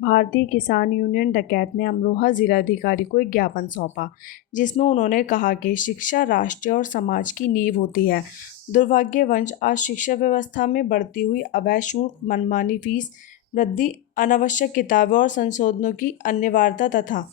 भारतीय किसान यूनियन डकैत ने अमरोहा जिलाधिकारी को एक ज्ञापन सौंपा, जिसमें उन्होंने कहा कि शिक्षा राष्ट्र और समाज की नींव होती है। दुर्भाग्यवश आज शिक्षा व्यवस्था में बढ़ती हुई अवैध शुल्क, मनमानी फीस वृद्धि, अनावश्यक किताबें और संशोधनों की अनिवार्यता तथा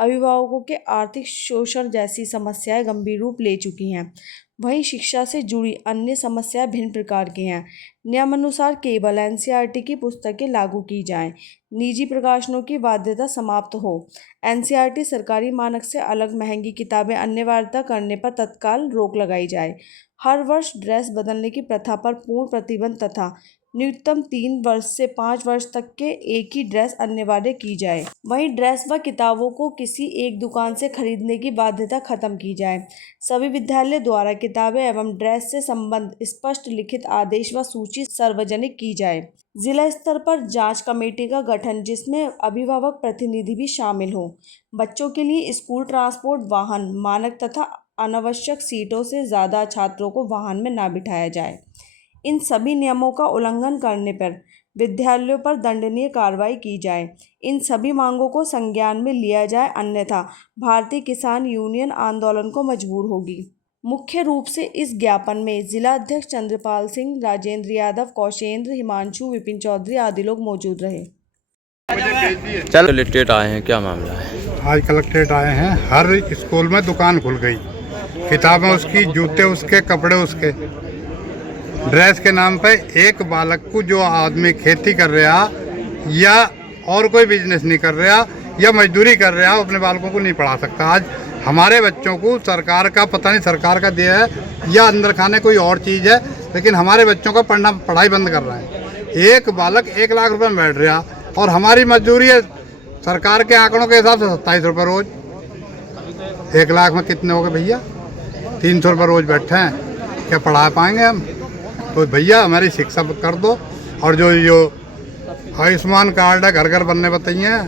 अभिभावकों के आर्थिक शोषण जैसी समस्याएं गंभीर रूप ले चुकी हैं। वहीं शिक्षा से जुड़ी अन्य समस्याएं भिन्न प्रकार की हैं। नियमानुसार केवल एनसीईआरटी की पुस्तकें लागू की जाएं, निजी प्रकाशनों की बाध्यता समाप्त हो, एनसीईआरटी सरकारी मानक से अलग महंगी किताबें अनिवार्यता करने पर तत्काल रोक लगाई जाए, हर वर्ष ड्रेस बदलने की प्रथा पर पूर्ण प्रतिबंध तथा न्यूनतम 3 वर्ष से 5 वर्ष तक के एक ही ड्रेस अनिवार्य की जाए। वहीं ड्रेस व किताबों को किसी एक दुकान से खरीदने की बाध्यता खत्म की जाए। सभी विद्यालय द्वारा किताबें एवं ड्रेस से संबंध स्पष्ट लिखित आदेश व सूची सार्वजनिक की जाए। जिला स्तर पर जांच कमेटी का गठन, जिसमें अभिभावक प्रतिनिधि भी शामिल हो। बच्चों के लिए स्कूल ट्रांसपोर्ट वाहन मानक तथा अनावश्यक सीटों से ज़्यादा छात्रों को वाहन में न बिठाया जाए। इन सभी नियमों का उल्लंघन करने पर विद्यालयों पर दंडनीय कार्रवाई की जाए। इन सभी मांगों को संज्ञान में लिया जाए, अन्यथा भारतीय किसान यूनियन आंदोलन को मजबूर होगी। मुख्य रूप से इस ज्ञापन में जिला अध्यक्ष चंद्रपाल सिंह, राजेंद्र यादव, कौशेंद्र, हिमांशु, विपिन चौधरी आदि लोग मौजूद रहे। चलो कलेक्ट्रेट आए हैं, क्या मामला है? आज कलेक्ट्रेट आए हैं। हर स्कूल में दुकान खुल गई, किताबें उसकी, जूते उसके, कपड़े उसके। ड्रेस के नाम पे एक बालक को, जो आदमी खेती कर रहा या और कोई बिजनेस नहीं कर रहा या मजदूरी कर रहा, अपने बालकों को नहीं पढ़ा सकता। आज हमारे बच्चों को सरकार का, पता नहीं सरकार का दिया है या अंदर खाने कोई और चीज़ है, लेकिन हमारे बच्चों का पढ़ाई बंद कर रहा है। एक बालक 1 लाख रुपए में बैठ रहा और हमारी मजदूरी है सरकार के आंकड़ों के हिसाब से 27 रुपये रोज। 1 लाख में कितने हो गए भैया? 300 रुपये रोज बैठे हैं, क्या पढ़ा पाएंगे हम? तो भैया हमारी शिक्षा कर दो। और जो आयुष्मान कार्ड है, घर घर बनने बताइए।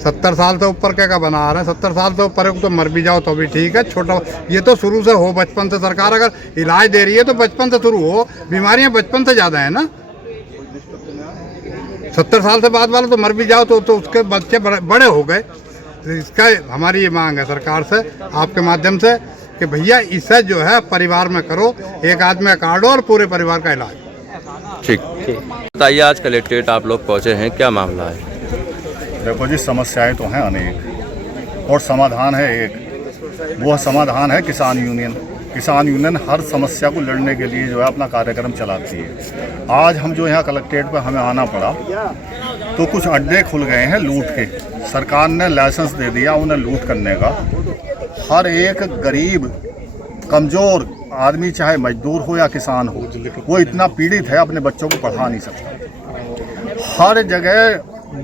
70 साल से ऊपर क्या बना रहे हैं? 70 साल से ऊपर तो मर भी जाओ तो भी ठीक है। छोटा ये तो शुरू से हो, बचपन से सरकार अगर इलाज दे रही है तो बचपन से शुरू हो। बीमारियां बचपन से ज़्यादा है ना। 70 साल से बाद वाले तो मर भी जाओ तो उसके बच्चे बड़े हो गए। तो इसका हमारी ये मांग है सरकार से, आपके माध्यम से, कि भैया इसे जो है परिवार में करो, एक आदमी का कार्ड और पूरे परिवार का इलाज। ठीक बताइए, आज कलेक्ट्रेट आप लोग पहुँचे हैं, क्या मामला है? देखो जी, समस्याएं तो हैं अनेक और समाधान है एक। वह समाधान है किसान यूनियन। किसान यूनियन हर समस्या को लड़ने के लिए जो है अपना कार्यक्रम चलाती है। आज हम जो यहाँ कलेक्ट्रेट पर हमें आना पड़ा तो कुछ अड्डे खुल गए हैं लूट के। सरकार ने लाइसेंस दे दिया उन्हें लूट करने का। हर एक गरीब कमज़ोर आदमी, चाहे मजदूर हो या किसान हो, वो इतना पीड़ित है, अपने बच्चों को पढ़ा नहीं सकता। हर जगह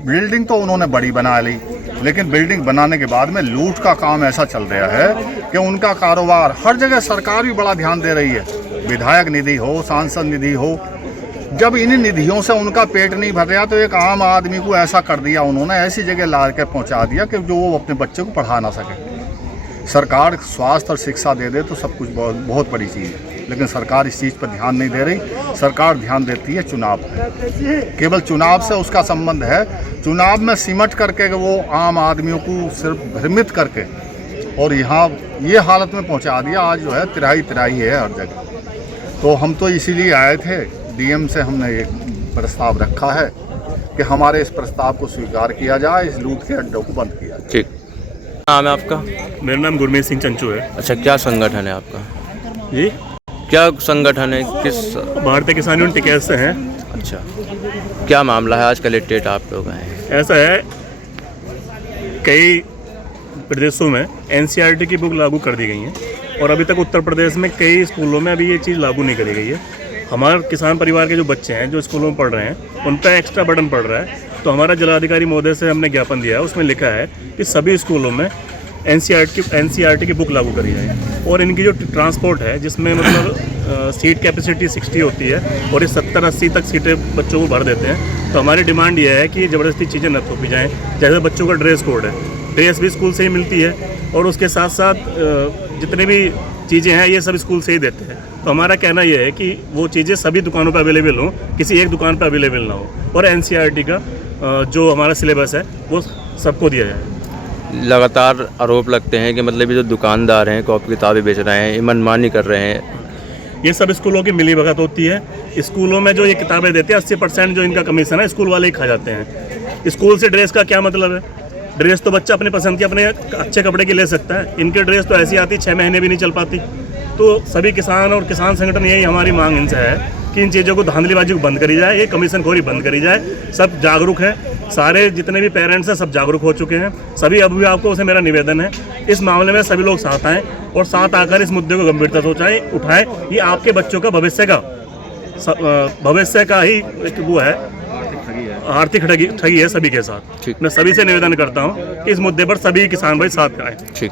बिल्डिंग तो उन्होंने बड़ी बना ली, लेकिन बिल्डिंग बनाने के बाद में लूट का काम ऐसा चल रहा है कि उनका कारोबार, हर जगह सरकार भी बड़ा ध्यान दे रही है, विधायक निधि हो, सांसद निधि हो। जब इन निधियों से उनका पेट नहीं भर रहा तो एक आम आदमी को ऐसा कर दिया उन्होंने, ऐसी जगह ला के पहुँचा दिया कि जो वो अपने बच्चे को पढ़ा ना सके। सरकार स्वास्थ्य और शिक्षा दे दे तो सब कुछ बहुत बड़ी चीज़ है, लेकिन सरकार इस चीज़ पर ध्यान नहीं दे रही। सरकार ध्यान देती है चुनाव पर, केवल चुनाव से उसका संबंध है। चुनाव में सिमट करके वो आम आदमियों को सिर्फ भ्रमित करके और यहाँ ये हालत में पहुँचा दिया। आज जो है तिराही है हर जगह। तो हम तो इसीलिए आए थे, डीएम से हमने एक प्रस्ताव रखा है कि हमारे इस प्रस्ताव को स्वीकार किया जाए, इस लूट के अड्डों को बंद किया जाए। ठीक, नाम है आपका? मेरा नाम गुरमीत सिंह चंचू है। अच्छा, क्या संगठन है आपका? जी, क्या संगठन है? किस? भारतीय किसान यूनियन टिकैत से हैं। अच्छा, क्या मामला है? आज कलेक्ट्रेट आप लोग आए हैं। ऐसा है, कई प्रदेशों में एनसीईआरटी की बुक लागू कर दी गई हैं और अभी तक उत्तर प्रदेश में कई स्कूलों में अभी ये चीज़ लागू नहीं करी गई है। हमारे किसान परिवार के जो बच्चे हैं जो स्कूलों में पढ़ रहे हैं, उन पर एक्स्ट्रा बर्डन पड़ रहा है। तो हमारा जिलाधिकारी महोदय से हमने ज्ञापन दिया है, उसमें लिखा है कि सभी स्कूलों में एनसीईआरटी की बुक लागू करी जाए और इनकी जो ट्रांसपोर्ट है, जिसमें मतलब सीट कैपेसिटी 60 होती है और ये 70-80 तक सीटें बच्चों को भर देते हैं। तो हमारी डिमांड ये है कि ज़बरदस्ती चीज़ें न थोपी जाएँ। जैसे बच्चों का ड्रेस कोड है, ड्रेस भी स्कूल से ही मिलती है और उसके साथ साथ जितने भी चीज़ें हैं ये सब स्कूल से ही देते हैं। तो हमारा कहना यह है कि वो चीज़ें सभी दुकानों पर अवेलेबल हों, किसी एक दुकान पर अवेलेबल ना हो और एनसीईआरटी का जो हमारा सिलेबस है वो सबको दिया जाए। लगातार आरोप लगते हैं कि मतलब ये जो दुकानदार हैं कॉपी किताबें बेच रहे हैं, ये मनमानी कर रहे हैं। ये सब स्कूलों की मिली भगत होती है। स्कूलों में जो ये किताबें देते हैं 80% जो इनका कमीशन है स्कूल वाले ही खा जाते हैं। स्कूल से ड्रेस का क्या मतलब है? ड्रेस तो बच्चा अपने पसंद की अपने अच्छे कपड़े की ले सकता है। इनके ड्रेस तो ऐसी आती 6 महीने भी नहीं चल पाती। तो सभी किसान और किसान संगठन यही हमारी मांग इनसे है कि इन चीज़ों को धांधलीबाजी को बंद करी जाए, ये कमीशन खोरी बंद करी जाए। सब जागरूक है, सारे जितने भी पेरेंट्स हैं सब जागरूक हो चुके हैं। सभी अभिभावकों से मेरा निवेदन है इस मामले में सभी लोग साथ आएँ और साथ आकर इस मुद्दे को गंभीरता से उठाएं। ये आपके बच्चों का भविष्य का ही एक वो है, आर्थिक ठगी है सभी के साथ। मैं सभी से निवेदन करता हूँ कि इस मुद्दे पर सभी किसान भाई साथ आएँ। ठीक।